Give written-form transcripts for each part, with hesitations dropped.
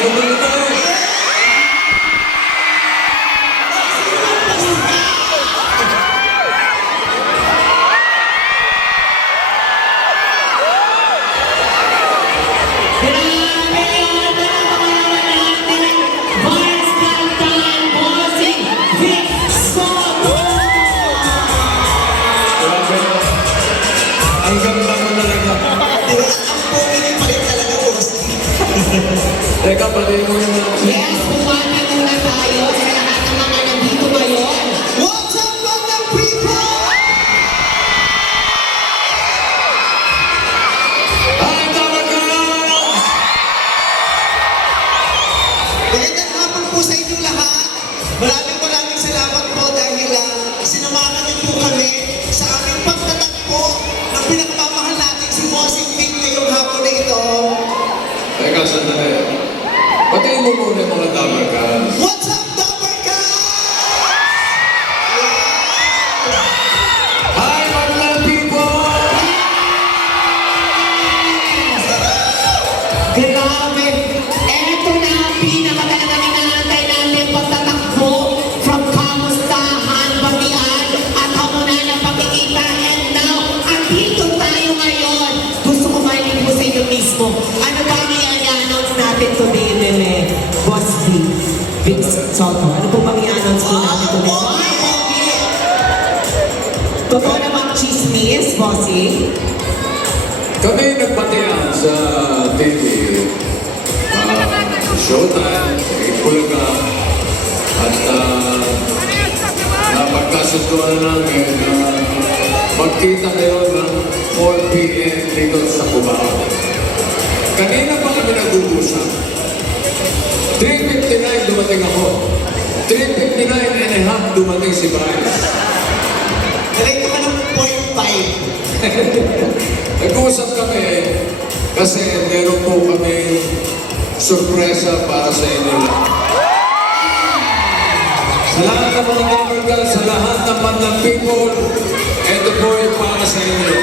Tuloy tayo. Ang ganda mo talaga. Ang pogi pa rin talaga, boss. Teka, pati mo yung mga... Yes, pumanan muna tayo sa lahat ng mga nandito ngayon. What's up, mga people? Hi, Tawagas! Magandang hapon po sa inyo lahat. Maraming salamat po dahil sinamahan niyo po kami sa aming pagtatagpo ng pinakamamahal natin si Bossing Vic ngayong hapon na ito. Teka, sandali. Pati mo muna yung mga Tawagas. What's up, Dabarka? Hi, mga people! Grabe! Eto na ang pinakatalagang inaantay natin pagtatakbo from kamustahan, batian, at hamunan ng pagkikita. And now, andito tayo ngayon. Gusto ko marinig po sa inyo mismo. Ano ba ang i-announce natin today, Lele? Boss Vic Soto. Ano po bang i-announce po natin today? Totoo na bang chismis, Bossy? Kami nagpatian sa TV, Showtime, Ipulaga, at napagkasunduan namin na magkita ngayon ng 4 p.m. dito sa Cubao. Kanina pa kami nag-uusap. 3:59 dumating ako. 3:59 and a half dumating si Bryce. Nalito ka ng 0.5. Nag-uusap kami kasi meron po kami sorpresa para sa inyo lahat. Sa lahat ng mga Tawagas, sa lahat ng Madlang people, ito po ay para sa inyo.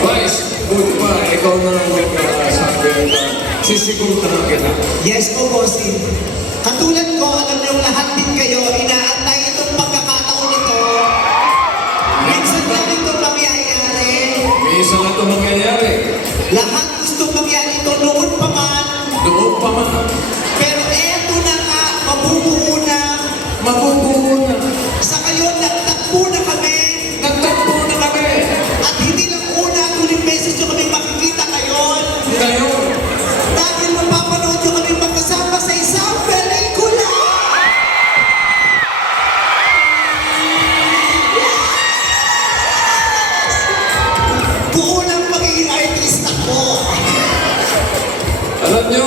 Vice, good pa, ikaw na lang magkakasabi na sisigutan kita. Yes po, Bossing. Katulad ko, alam niyo lahat din kayo, inaantay itong pagkakataon ito. Minsan lang ito mangyayari. May isa na ito mangyayari. Lahat gusto mangyari ito noon pa man. Doon pa man, Pero eto na nga, mabubuo na. mabubuo na. Sa ngayon, nagtakbo na kami. Nagtagpo na kami. At hindi lang una, huling beses nyo kami makikita ngayon. Ngayon, Dahil mapapanood nyo kami magkasama sa isang pelikula. Buo ng magiging artista ko. alam nyo,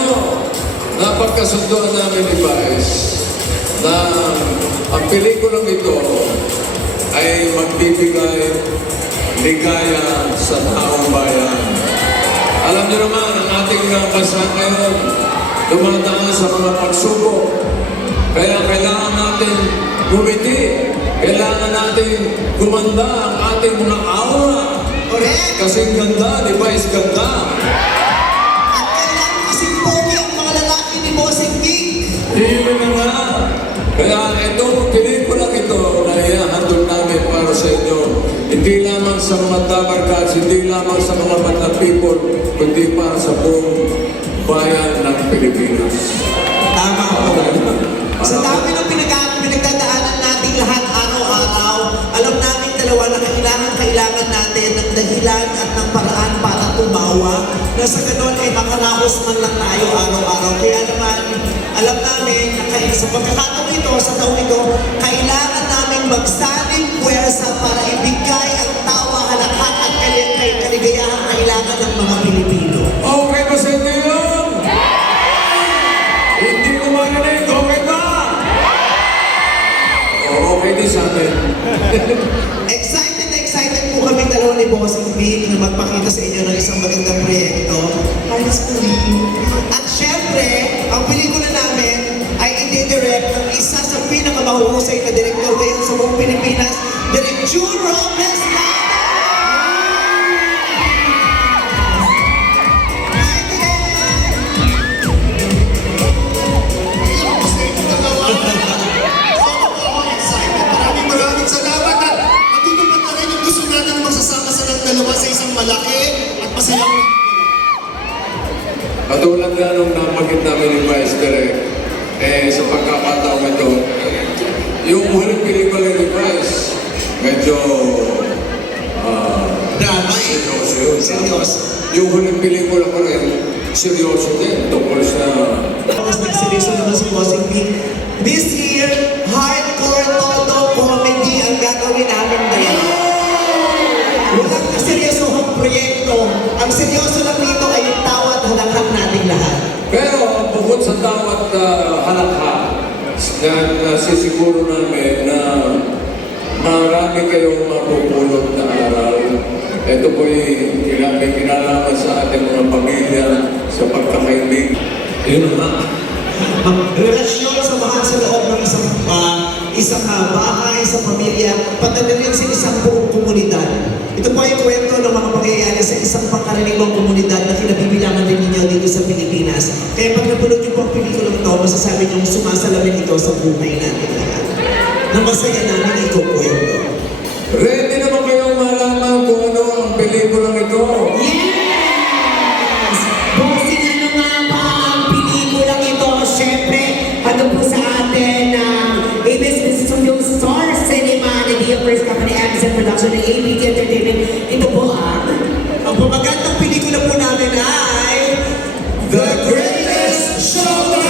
napagkasunduan namin ni Vice na ang pelikulang ito ay magbibigay ligaya sa taong bayan. Alam nyo naman, ang ating bansa ngayon dumadaan sa mga pagsubok. Kaya kailangan natin gumiti. Kailangan natin gumanda ang ating mga aura. Correct. Kasing ganda, di Vice ganda. At kailangan kasing pogi ang mga lalaki ni Bossing Vic. Iyon na nga. Kaya itong pelikulang ito na ihahandol namin para sa inyo, hindi lamang sa mga Tawagas, hindi lamang sa mga Madlang people, kundi para sa buong bayan ng Pilipinas. Tama po. Sa dami ng pinagdadaanan natin lahat araw-araw, alam namin dalawa na kailangan natin ng dahilan at ng paraan para tumawa na sa ganun ay makaraos man lang tayo araw-araw. Kaya naman, alam namin na sa pagkakataon ito, sa taong ito, kailangan namin magsaling puwersa para ibigay ang tawa, halakat at kaligayahang kailangan ng mga Pilipino. Okay ba sa inyo yun? Hindi ko marinig, okay ba? Okay din sa amin. Excited na excited po kami dalawa ni Bossing Vic na magpakita sa inyo ng isang magandang proyekto. At syempre, ang pelikula namin ay i-direct ng isa sa pinakamahuhusay na direktor ngayon sa buong Pilipinas, Direk June Robles Landa! Hi, Direk! Katulad nga nung napagit namin ni Vice Direct, sa pagkakataong ito, yung huling pelikula ni Vice, medyo Drama eh. seryoso yun. Seryoso. Yung huling pelikula ko rin, seryoso din. Tungkol sa Tapos nagseryoso naman si Bossing P. This year, hardcore todo comedy ang gagawin namin ngayon. Walang seryosohang proyekto. Ang seryoso lang dito ay yung tawa at halakhak nating lahat. Pero bukod sa tawat halakha, sisiguro namin na marami kayong mapupulot na aral. Ito po'y kinalaman sa ating mga pamilya, sa pagkakaibig. Yun na. Relasyon sa mahal sa loob ng isang bahay, sa pamilya, pati na rin sa isang buong komunidad. Ito po ay kwento ng mga pangyayari sa isang pangkaraniwang komunidad na kinabibilangan din ninyo dito sa Pilipinas. Kaya pag napulog niyo po ang pelikulang ito, masasabi niyong sumasalamin ito sa buhay natin lahat. Na masaya namin ikukwento. Ready naman kayong malaman kung ano ang pelikulang ito? Yes! Bossing, ano nga ba ang pelikulang ito? Siyempre, ano po sa atin ang ABS Studio Star Cinema, Media First Company, Amazon Production, ng ABT Entertainment. Ito po ang Ang pamagandang pelikula po namin ay The Greatest Showdown!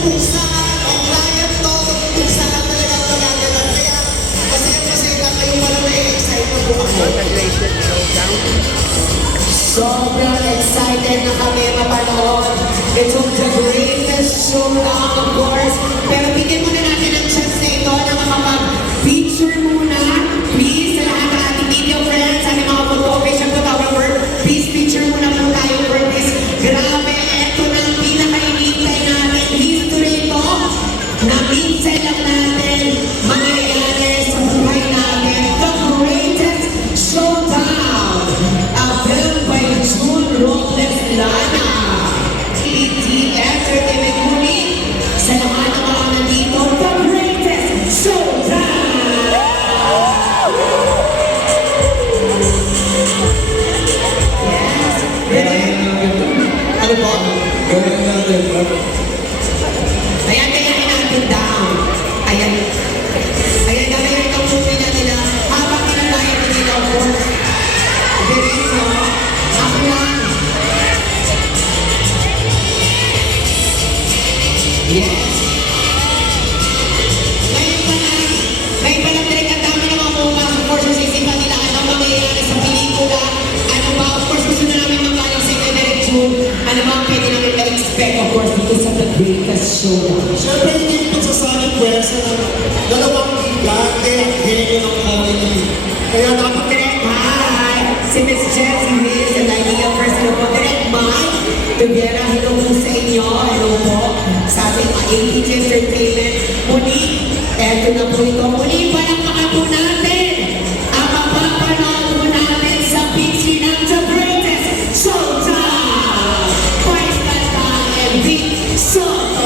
Kung saan, ang layan to, kung saan talaga ang nagagalan. Kaya, masaya-masaya lang kayo walang na-excite na po ako. sobrang excited na kami mapanood. Itong The Greatest Showdown, of course. Pero bigyan muna natin ang chance na ito na makapag-feature muna. Please, sa lahat ng ating video friends, ating mga photo-official photographer, please feature muna po tayo for this. Grabe, eto na ang pinakainintay natin. History ito na minsan lang natin mangyayari sa buhay natin. The Greatest Showdown. A film by June Robles Lana. ABT Entertainment muli sa lahat ng mga nandito. The Greatest Showdown. Yes. Gayahin natin ito. Ano po? Gayahin natin. Ayan, kayahin natin down. Ayan. Ayan, gagawin itong movie na nila. Habang kinalayan nila, of course. Diretso. Ako lang. Yes. Ngayon pa lang direct ang dami ng mga bukas. Of course, sa isipan nila anong mangyayari sa pelikula. Ano ba? Of course, gusto na namin magaling sa inyo direct June. Ano ba ang pwede namin ma-expect? Of course, dito sa The Greatest Showdown. Siyempre, hindi ito sa solid pwersa ng dalawang gigante at genyo ng comedy. Kaya dapat Direct Hi! Si Miss Jessie Reyes and Idea Personal po. Direct Mike Tubiera, hello po sa inyo. Hello po sa ating ABT Entertainment. Muli, eto na po ito. Muli, palakpakan po natin ang mapapanood po natin sa big screen ng The Greatest Showdown! Vice Ganda and Big Showdown!